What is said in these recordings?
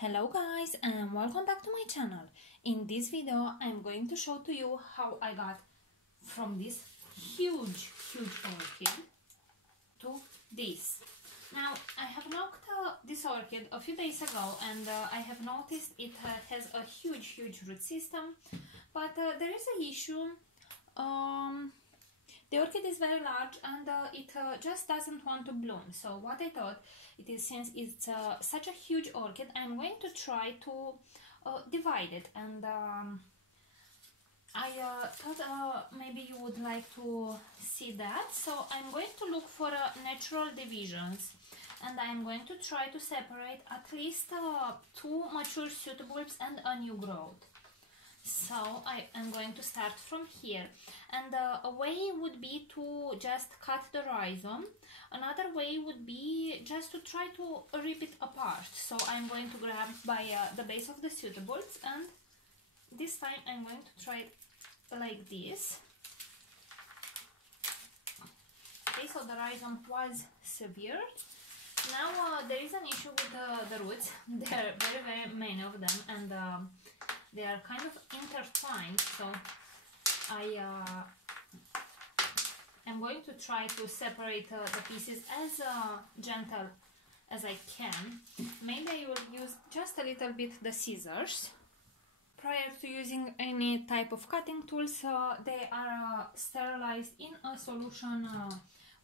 Hello guys and welcome back to my channel. In this video I'm going to show to you how I got from this huge orchid to this. Now I have knocked this orchid a few days ago and I have noticed it has a huge root system, but there is an issue. The orchid is very large and it just doesn't want to bloom. So what I thought it is, since it's such a huge orchid, I'm going to try to divide it, and I thought maybe you would like to see that. So I'm going to look for natural divisions, and I'm going to try to separate at least 2 mature suitabulbs and a new growth. So I am going to start from here, and a way would be to just cut the rhizome. Another way would be just to try to rip it apart. So I'm going to grab by the base of the suitabulbs, and this time I'm going to try it like this. Okay, so the rhizome was severed. Now there is an issue with the roots. There are very many of them, and they are kind of intertwined, so I'm going to try to separate the pieces as gentle as I can. Maybe I will use just a little bit the scissors. Prior to using any type of cutting tools, they are sterilized in a solution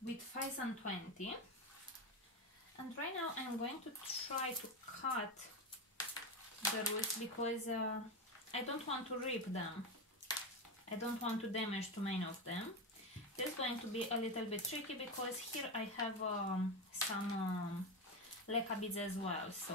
with Phison 20. And right now I'm going to try to cut the roots because I don't want to rip them. I don't want to damage too many of them. This is going to be a little bit tricky because here I have some leca beads as well. So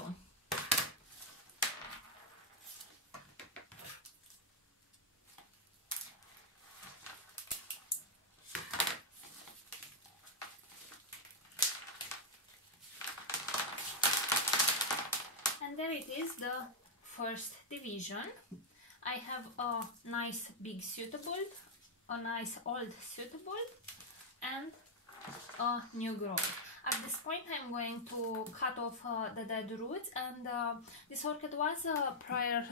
and there it is, the first division. I have a nice big suitabulb, a nice old suitabulb, and a new growth. At this point I'm going to cut off the dead roots, and this orchid was prior,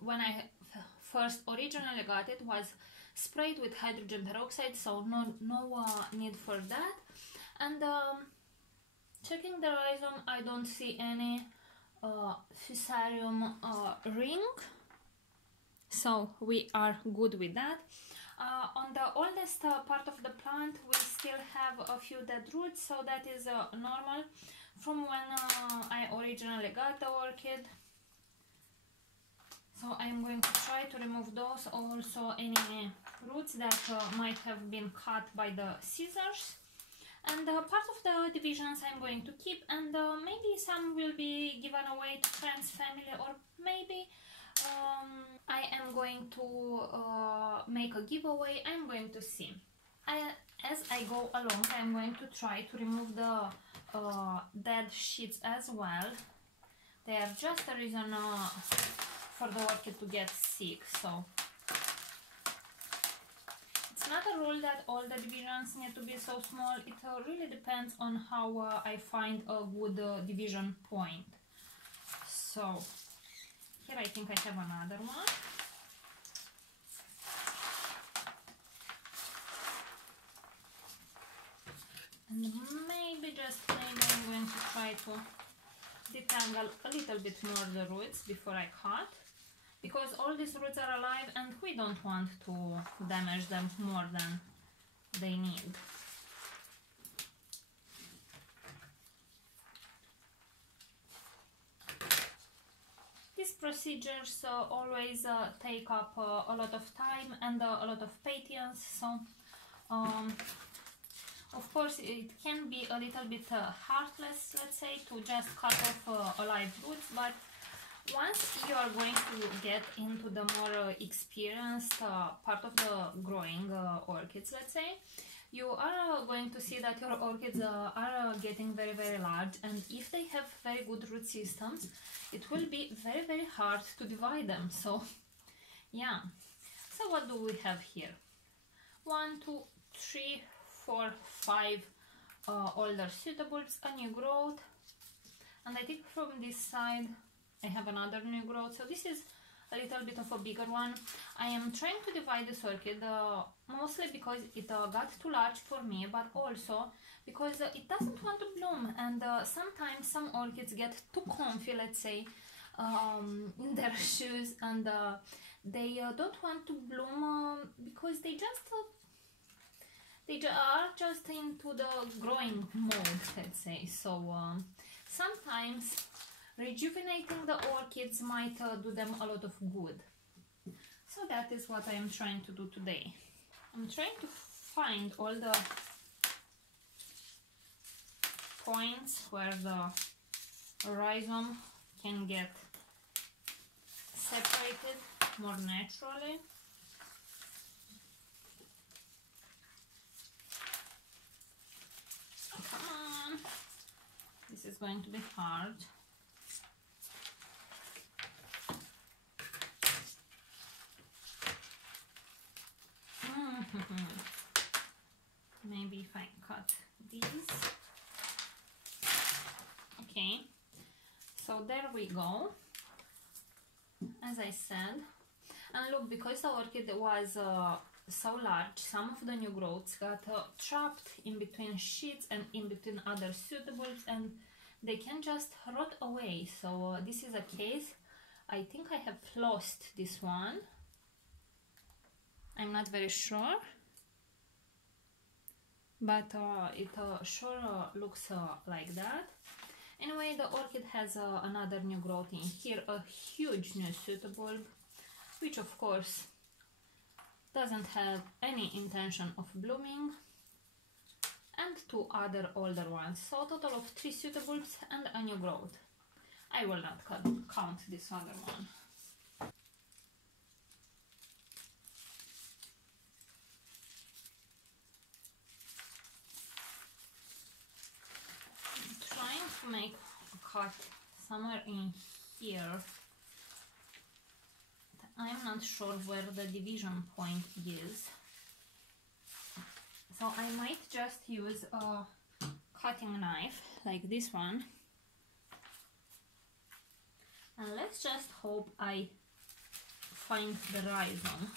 when I first originally got it, was sprayed with hydrogen peroxide, so no need for that. And checking the rhizome, I don't see any fusarium ring, so we are good with that. On the oldest part of the plant we still have a few dead roots, so that is normal from when I originally got the orchid. So I'm going to try to remove those, also any roots that might have been cut by the scissors. And part of the divisions I'm going to keep, and maybe some will be given away to friends, family, or maybe I am going to make a giveaway. I'm going to see. As I go along, I'm going to try to remove the dead sheets as well. They are just a reason for the orchid to get sick. So it's not a rule that all the divisions need to be so small. It really depends on how I find a good division point. So here I think I have another one. And maybe, just maybe, I'm going to try to detangle a little bit more the roots before I cut, because all these roots are alive and we don't want to damage them more than they need. These procedures always take up a lot of time and a lot of patience, so of course it can be a little bit heartless, let's say, to just cut off alive roots, but once you are going to get into the more experienced part of the growing orchids, let's say, you are going to see that your orchids are getting very large, and if they have very good root systems, it will be very hard to divide them. So yeah, so what do we have here? 1, 2, 3, 4, 5 older suitabulbs, a new growth, and I think from this side I have another new growth. So this is a little bit of a bigger one. I am trying to divide this orchid mostly because it got too large for me, but also because it doesn't want to bloom, and sometimes some orchids get too comfy, let's say, in their shoes, and they don't want to bloom because they are just into the growing mode, let's say. So sometimes rejuvenating the orchids might do them a lot of good. So that is what I am trying to do today. I'm trying to find all the points where the rhizome can get separated more naturally. Come on, this is going to be hard. Maybe if I cut these. Okay, so there we go. As I said, and look, because the orchid was so large, some of the new growths got trapped in between sheets and in between other suitables, and they can just rot away. So this is a case. I think I have lost this one. I'm not very sure, but it sure looks like that. Anyway, the orchid has another new growth in here, a huge new suitable, which of course doesn't have any intention of blooming, and two other older ones, so a total of 3 suitables and a new growth. I will not count this other one. To make a cut somewhere in here. I'm not sure where the division point is, so I might just use a cutting knife like this one, and let's just hope I find the rhizome.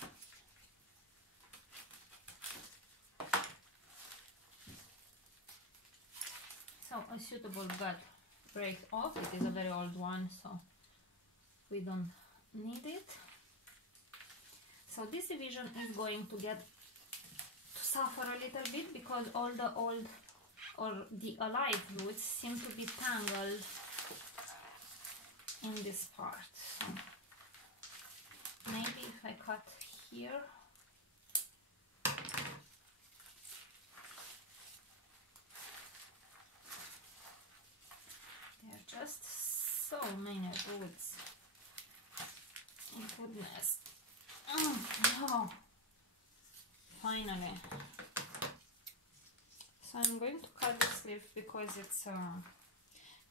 So a suitable got break off. It is a very old one, so we don't need it. So this division is going to get to suffer a little bit because all the old or the alive roots seem to be tangled in this part. So maybe if I cut here. Just so many roots. Oh, goodness. Oh no. Finally. So I'm going to cut this leaf because it's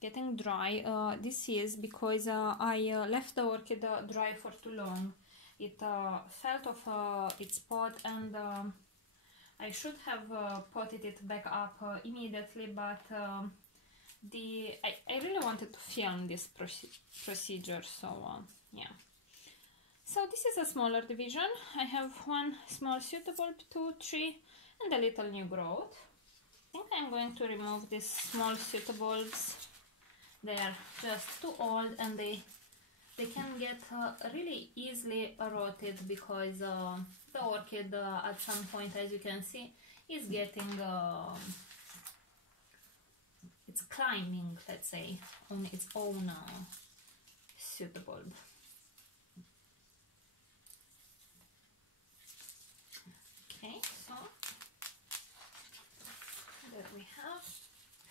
getting dry. This is because I left the orchid dry for too long. It fell off its pot, and I should have potted it back up immediately, but I really wanted to film this procedure, so yeah. So this is a smaller division. I have 1 small suitable, 2, 3, and a little new growth. I think I'm going to remove these small suitables. They are just too old, and they can get really easily rotted because the orchid at some point, as you can see, is getting it's climbing, let's say, on its own suitable. Okay, so there we have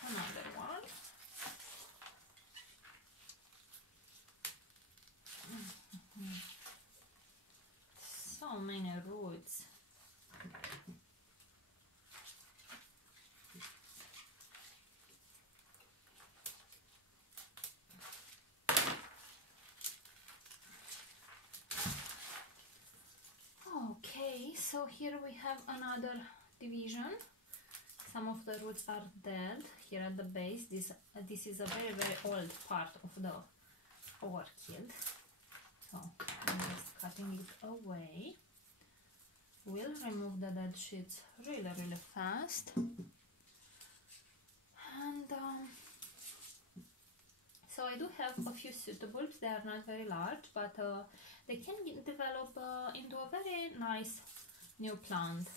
another one. So many roots. Okay, so here we have another division. Some of the roots are dead here at the base. This is a very old part of the orchid. So I'm just cutting it away. We'll remove the dead sheets really fast. And so I do have a few pseudobulbs. They are not very large, but they can develop into a very nice new plant.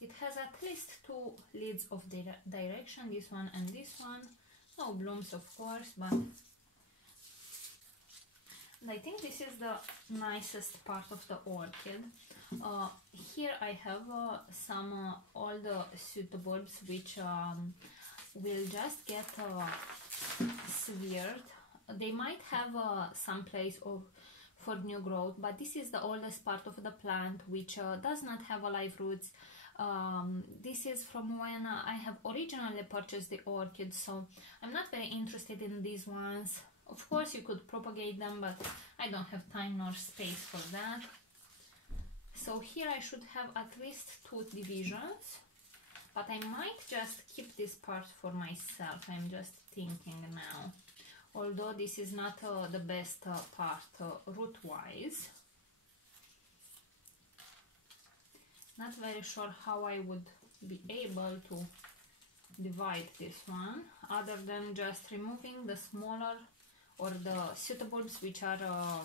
It has at least 2 leads of direction, this one and this one. No blooms, of course, but I think this is the nicest part of the orchid. Here I have some old pseudobulbs which will just get severed. They might have some place for new growth, but this is the oldest part of the plant which does not have a live roots. This is from when I have originally purchased the orchids, so I'm not very interested in these ones. Of course you could propagate them, but I don't have time nor space for that. So here I should have at least 2 divisions, but I might just keep this part for myself. I'm just thinking now, although this is not the best part root wise. Not very sure how I would be able to divide this one, other than just removing the smaller or the pseudobulbs which are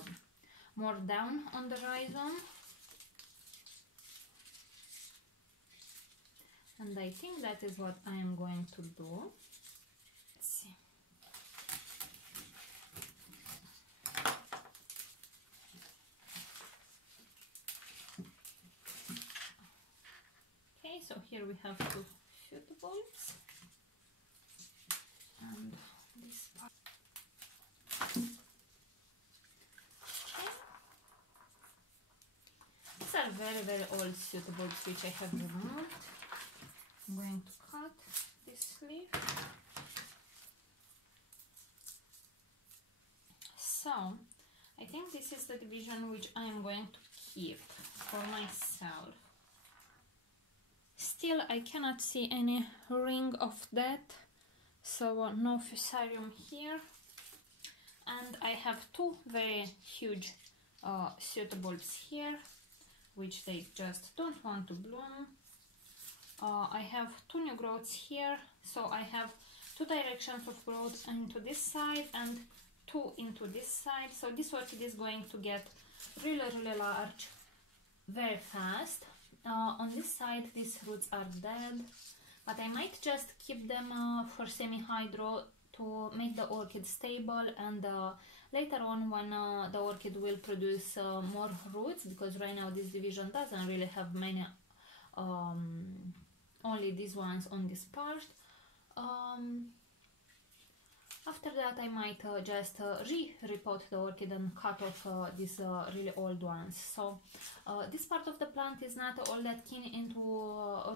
more down on the rhizome. And I think that is what I am going to do. Let's see. Okay, so here we have 2 pseudobulbs and this part. Okay. These are very old pseudobulbs which I have removed. I'm going to cut this leaf. So I think this is the division which I am going to keep for myself. Still I cannot see any ring of that, so no fusarium here. And I have 2 very huge pseudobulbs here which they just don't want to bloom. I have 2 new growths here, so I have 2 directions of growth into this side and 2 into this side. So this orchid is going to get really large very fast. On this side these roots are dead, but I might just keep them for semi-hydro to make the orchid stable, and later on when the orchid will produce more roots, because right now this division doesn't really have many, only these ones on this part. After that I might just repot the orchid and cut off these really old ones. So this part of the plant is not all that keen into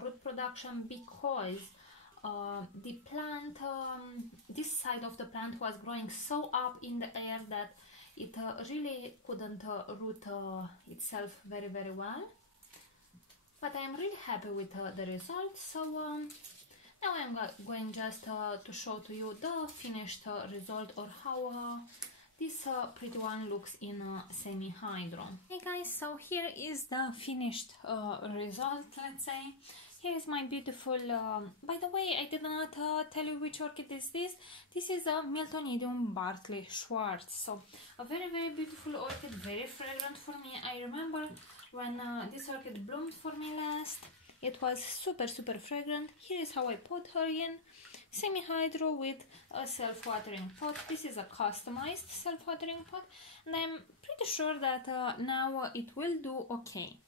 root production, because the plant, this side of the plant was growing so up in the air that it really couldn't root itself very well. But I am really happy with the result. So now I am going just to show to you the finished result, or how this pretty one looks in semi-hydro. Hey guys, so here is the finished result, let's say. Here is my beautiful, by the way, I did not tell you which orchid is this. This is a Miltonidium Bartley Schwartz. So a very beautiful orchid, very fragrant for me. I remember when this orchid bloomed for me last, it was super fragrant. Here is how I put her in. Semi-hydro with a self-watering pot. This is a customized self-watering pot, and I'm pretty sure that now it will do okay.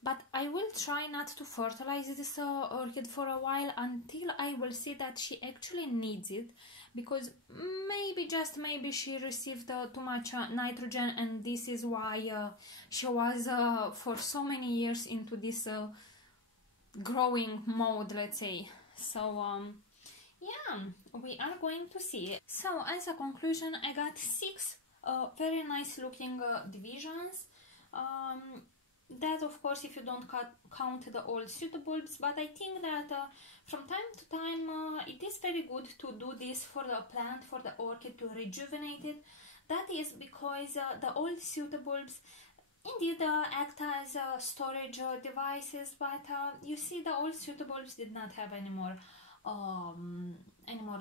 But I will try not to fertilize this orchid for a while, until I will see that she actually needs it, because maybe, just maybe, she received too much nitrogen, and this is why she was for so many years into this growing mode, let's say. So yeah, we are going to see. So as a conclusion, I got 6 very nice looking divisions. that of course if you don't count the old pseudobulbs, but I think that from time to time it is very good to do this for the plant, for the orchid, to rejuvenate it. That is because the old pseudobulbs indeed act as storage devices, but you see the old pseudobulbs did not have any more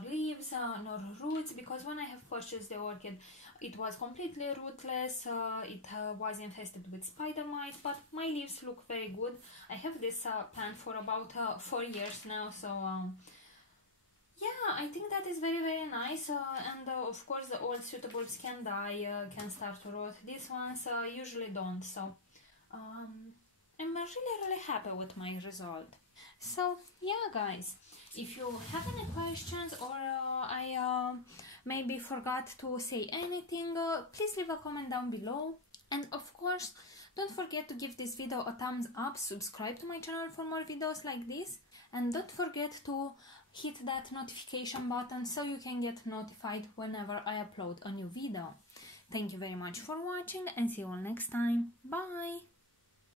leaves nor roots, because when I have purchased the orchid it was completely rootless, it was infested with spider mites, but my leaves look very good. I have this plant for about 4 years now, so yeah, I think that is very, very nice. And of course the old pseudobulbs can die, can start to rot. These ones usually don't, so I'm really happy with my result. So yeah guys, if you have any questions, or I maybe forgot to say anything, please leave a comment down below. And of course, don't forget to give this video a thumbs up, subscribe to my channel for more videos like this, and don't forget to hit that notification button so you can get notified whenever I upload a new video. Thank you very much for watching, and see you all next time. Bye!